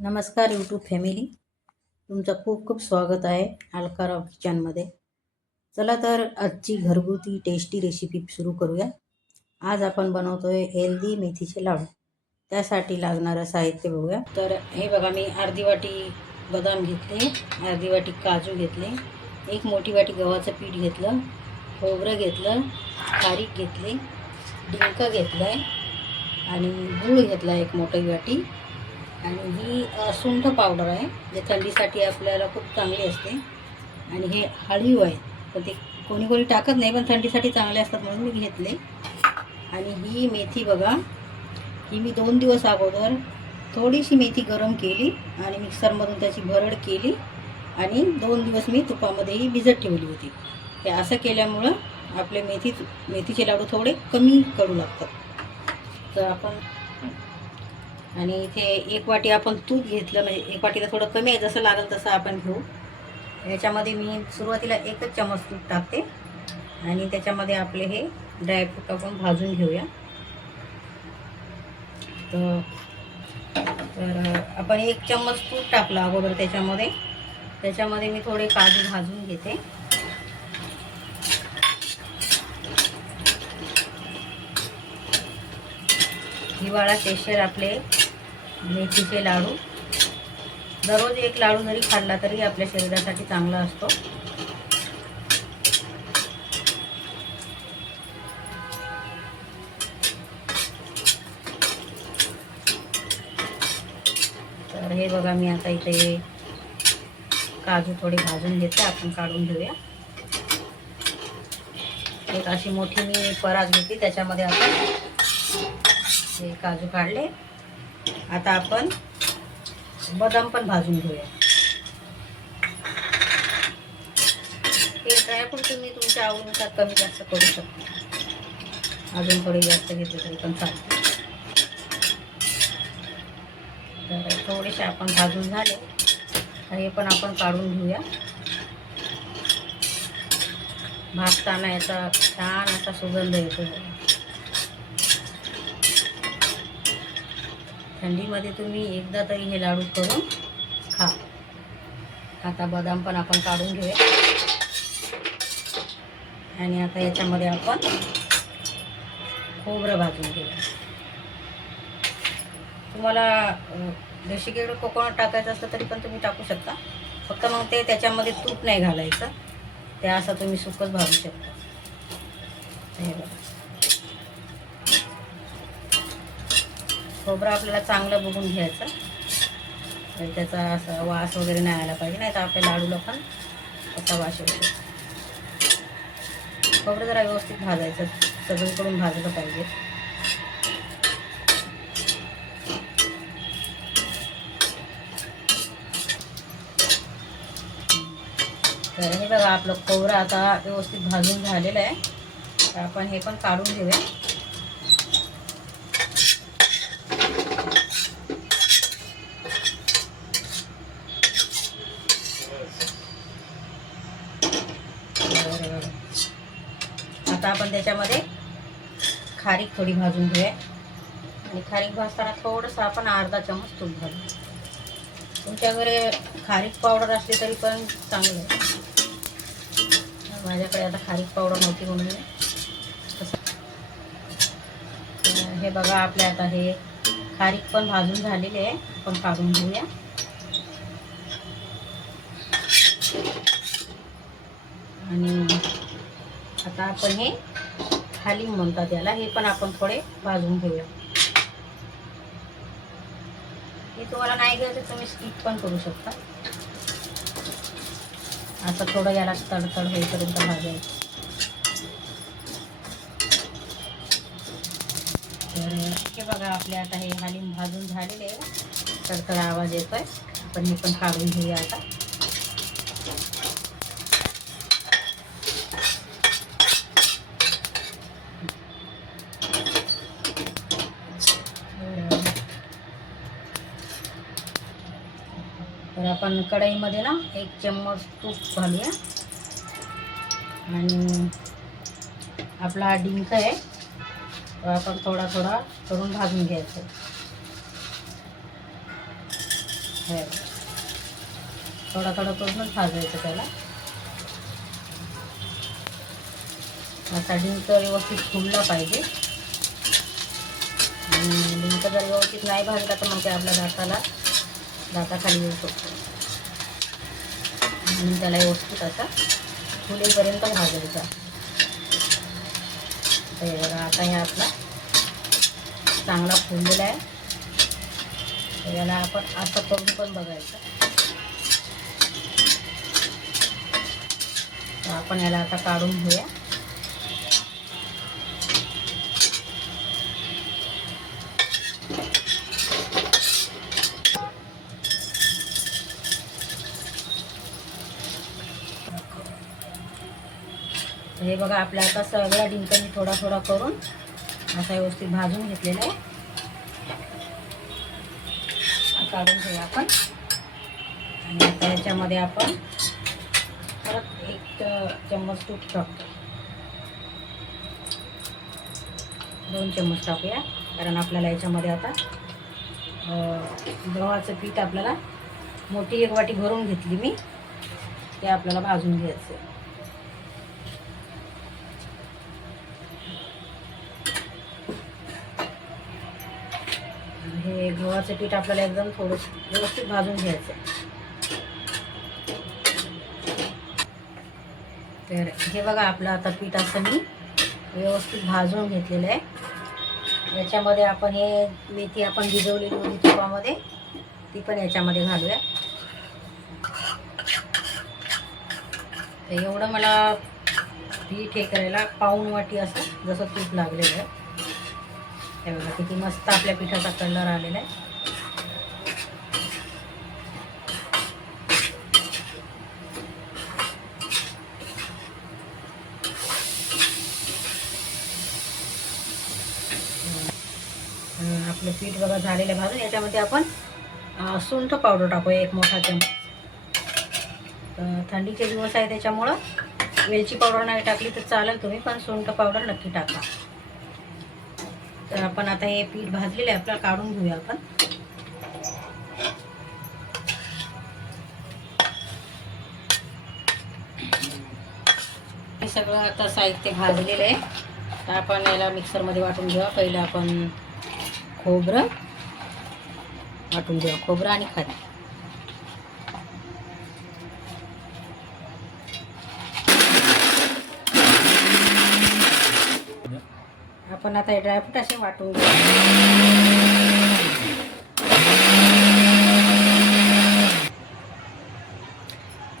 नमस्कार YouTube family तुमचं खूप खूप स्वागत आहे अलकाराव किचनमध्ये चला तर आजची घरगुती टेस्टी रेसिपी सुरू करूया. आज आपण बनवतो आहे हेल्दी मेथीचे लाडू. त्यासाठी लागणारं साहित्य बघूया. तर हे बघा मी अर्धी वाटी बदाम घेतले अर्धी वाटी काजू घेतले एक मोठी वाटी गव्हाचं पीठ घेतलं खोबरं घेतलं खारीक घेतली डिंक घेतलं आहे आणि गूळ घेतला एक मोठी वाटी. आणि ही सुंठ पावडर आहे जे थंडीसाठी आपल्याला खूप चांगली असते. आणि हे हळीव आहे तर ते कोणी कोणी टाकत नाही पण थंडीसाठी चांगले असतात म्हणून मी घेतले. आणि ही मेथी बघा ही मी दोन दिवस अगोदर थोडीशी मेथी गरम केली आणि मिक्सरमधून त्याची भरड केली आणि दोन दिवस मी तुपामध्येही भिजत ठेवली होती. हे असं केल्यामुळं आपले मेथी मेथीचे लाडू थोडे कमी करू लागतात. तर आपण आणि इथे एक वाटी आपण तूप घेतलं म्हणजे एक वाटीला थोडं कमी आहे जसं लागेल तसं आपण घेऊ. याच्यामध्ये मी सुरुवातीला एकच चमच तूप टाकते. आणि त्याच्यामध्ये आपले हे ड्रायफ्रूट आपण भाजून घेऊया. तर तर आपण एक चम्मच तूप टाकलं अगोदर त्याच्यामध्ये. त्याच्यामध्ये मी थोडे काजू भाजून घेते. हिवाळा स्पेशल आपले मेथीचे लाडू. दररोज एक लाडू जरी खाल्ला तरी आपल्या शरीरासाठी चांगला असतो. तर हे बघा मी आता इथे काजू थोडे भाजून घेते आपण काढून घेऊया. एक अशी मोठी मी परात घेतली त्याच्यामध्ये आपण हे काजू काढले. आता आपण बदाम पण भाजून घेऊया. हे ड्रायफ्रूट तुम्ही तुमच्या आवडीनुसार कमी जास्त करू शकता. अजून थोडे जास्त घेतले तरी पण चालते. तर थोडेसे आपण भाजून झाले. हे पण आपण काढून घेऊया. भाजताना याचा छान असा सुगंध येतो. थंडीमध्ये तुम्ही एकदा तरी हे लाडू करून खा. आता बदाम पण आपण काढून घेऊया. आणि आता याच्यामध्ये आपण खोबरं भाजून घेऊया. तुम्हाला अं, देशी कोकोनट टाकायचं असलं तरी पण तुम्ही टाकू शकता. फक्त मग ते त्याच्यामध्ये तूप नाही घालायचं. ते असं तुम्ही सुकच भाजू शकता. हे बघा. खोबरं आपल्याला चांगलं बघून घ्यायचं. तर त्याचा असा वास वगैरे नाही आला पाहिजे नाही तर आपल्या लाडूला पण असा वास येतो. खोबरं जरा व्यवस्थित भाजायचं सगळीकडून भाजलं पाहिजे. तर हे बघा आपलं खोबरं आता व्यवस्थित भाजून झालेलं आहे. तर आपण हे पण काढून घेऊया. आता आपण त्याच्यामध्ये खारीक थोडी भाजून घेऊया. आणि खारीक भाजताना थोडंसं आपण अर्धा चमच तूप घालू. तुमच्याकडे खारीक पावडर असली तरी पण चांगलं आहे. माझ्याकडे आता खारीक पावडर नव्हती म्हणून हे बघा आपल्या आता हे खारीक पण भाजून झालेले आहे. आपण काढून घेऊया. आणि आता आपण हे खाली म्हणतात याला. हे पण आपण थोडे भाजून घेऊया. हे तुम्हाला नाही घ्यायचं तुम्ही स्किप पण करू शकता. असं थोडं याला तडतड होईपर्यंत भाजायचं. तर हे बघा आपले आता हे हालीम भाजून झालेले आहे. तडतड आवाज येतोय. आपण हे पण काढून घेऊया आता तर आपण कढईमध्ये ना एक चम्मच तूप घालूया. आणि आपला हा डिंक आहे तो आपण थोडा थोडा करून भाजून घ्यायचं. हे. हो. थोडा थोडा करूनच भाजायचं त्याला. असा डिंक व्यवस्थित फुलला पाहिजे. आणि डिंक जर व्यवस्थित नाही भाजला तर मग ते आपल्या दाताला दाताखाली येऊ शकतो म्हणून त्याला व्यवस्थित असा फुलेपर्यंत भाजायचा. तर बघा आता हे आपला चांगला फुललेला आहे. याला आपण असं करून पण बघायचं. तर आपण याला आता काढून घेऊया. तर हे बघा आपल्या आता सगळ्या डिंकांनी थोडा थोडा करून असा व्यवस्थित भाजून घेतलेला आहे. काढून घेऊया आपण. आणि आता याच्यामध्ये आपण परत एक चम्मच तूप टाकतो दोन चम्मच टाकूया कारण आपल्याला याच्यामध्ये आता गव्हाचं पीठ आपल्याला मोठी एक वाटी भरून घेतली मी. ते आपल्याला भाजून घ्यायचं हे गव्हाचं पीठ आपल्याला एकदम थोडं व्यवस्थित भाजून घ्यायचं. तर हे बघा आपलं आता पीठ असं मी व्यवस्थित भाजून घेतलेलं आहे. याच्यामध्ये आपण हे मेथी आपण भिजवलेली होती तुपामध्ये ती पण याच्यामध्ये घालूया. तर एवढं मला पीठ हे करायला पाऊण वाटी असं जसं तूप लागलेलं आहे. हे बघा किती मस्त आपल्या पिठाचा कलर आलेला आहे. आपलं पीठ बघा झालेलं आहे भाजून. याच्यामध्ये आपण सुंठ पावडर टाकूया एक मोठा चमच. थंडीचे दिवस आहे त्याच्यामुळं वेलची पावडर नाही टाकली तर चालेल तुम्ही पण सुंठ पावडर नक्की टाका. तर आपण आता हे पीठ भाजलेलं आहे आपल्याला काढून घेऊया आपण. हे सगळं आता साहित्य भाजलेलं आहे. तर आपण याला मिक्सरमध्ये वाटून घेऊया पहिलं आपण खोबरं वाटून घेऊ. खोबरं आणि खारी आपण आता हे ड्रायफ्रूट असे वाटून घेऊ.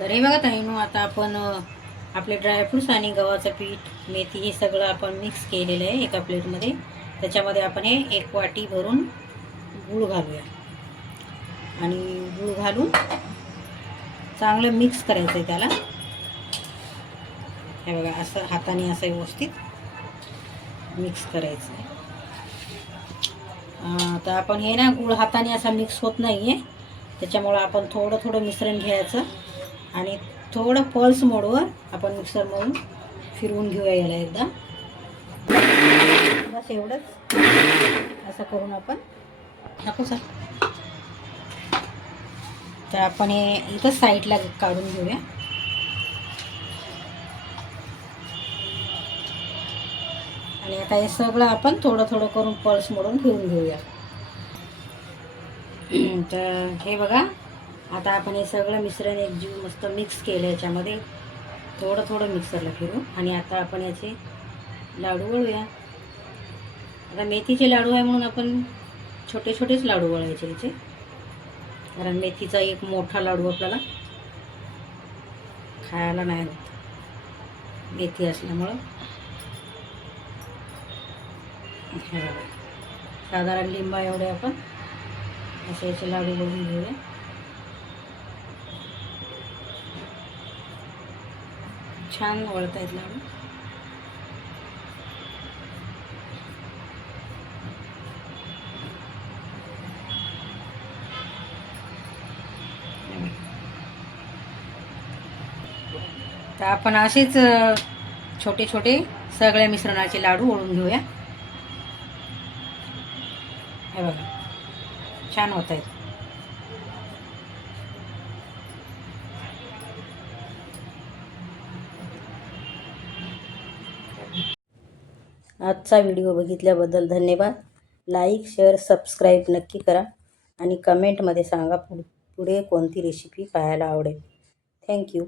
तर हे बघा ताईनो आता आपण आपले ड्रायफ्रूट्स आणि गव्हाचं पीठ मेथी हे सगळं आपण मिक्स केलेलं आहे एका प्लेटमध्ये त्याच्यामध्ये आपण हे एक वाटी भरून गूळ घालूया. आणि गूळ घालून चांगलं मिक्स करायचं आहे त्याला. हे बघा असं हाताने असं व्यवस्थित मिक्स करायचं आहे. तर आपण हे ना गुळ हाताने असा मिक्स होत नाही आहे त्याच्यामुळं आपण थोडं थोडं मिश्रण घ्यायचं आणि थोडं पल्स मोडवर आपण मिक्सर मिक्सरमधून फिरवून घेऊया याला एकदा. बस एवढंच. असं करून आपण नको सर. तर आपण हे इथं साईडला काढून घेऊया. आणि आता हे सगळं आपण थोडं थोडं करून पल्स मोडून घेऊन घेऊया. तर हे बघा आता आपण हे सगळं मिश्रण एक जीव मस्त मिक्स केलं याच्यामध्ये. थोडं थोडं मिक्सरला फिरू आणि आता आपण याचे लाडू वळूया. आता मेथीचे लाडू आहे म्हणून आपण छोटे छोटेच लाडू वळायचे याचे. कारण मेथीचा एक मोठा लाडू आपल्याला खायला नाही होत मेथी असल्यामुळं. हे बघा. साधारण लिंबा एवढे आपण असे याचे लाडू बनवून घेऊया छान वळतायत लाडू तर आपण असेच छोटे छोटे सगळ्या मिश्रणाचे लाडू ओळून घेऊया हे बघा. छान होत आहेत. आजचा व्हिडिओ बघितल्याबद्दल धन्यवाद. लाईक शेअर सबस्क्राईब नक्की करा आणि कमेंटमध्ये सांगा पुढे कोणती रेसिपी खायला आवडेल. थँक्यू.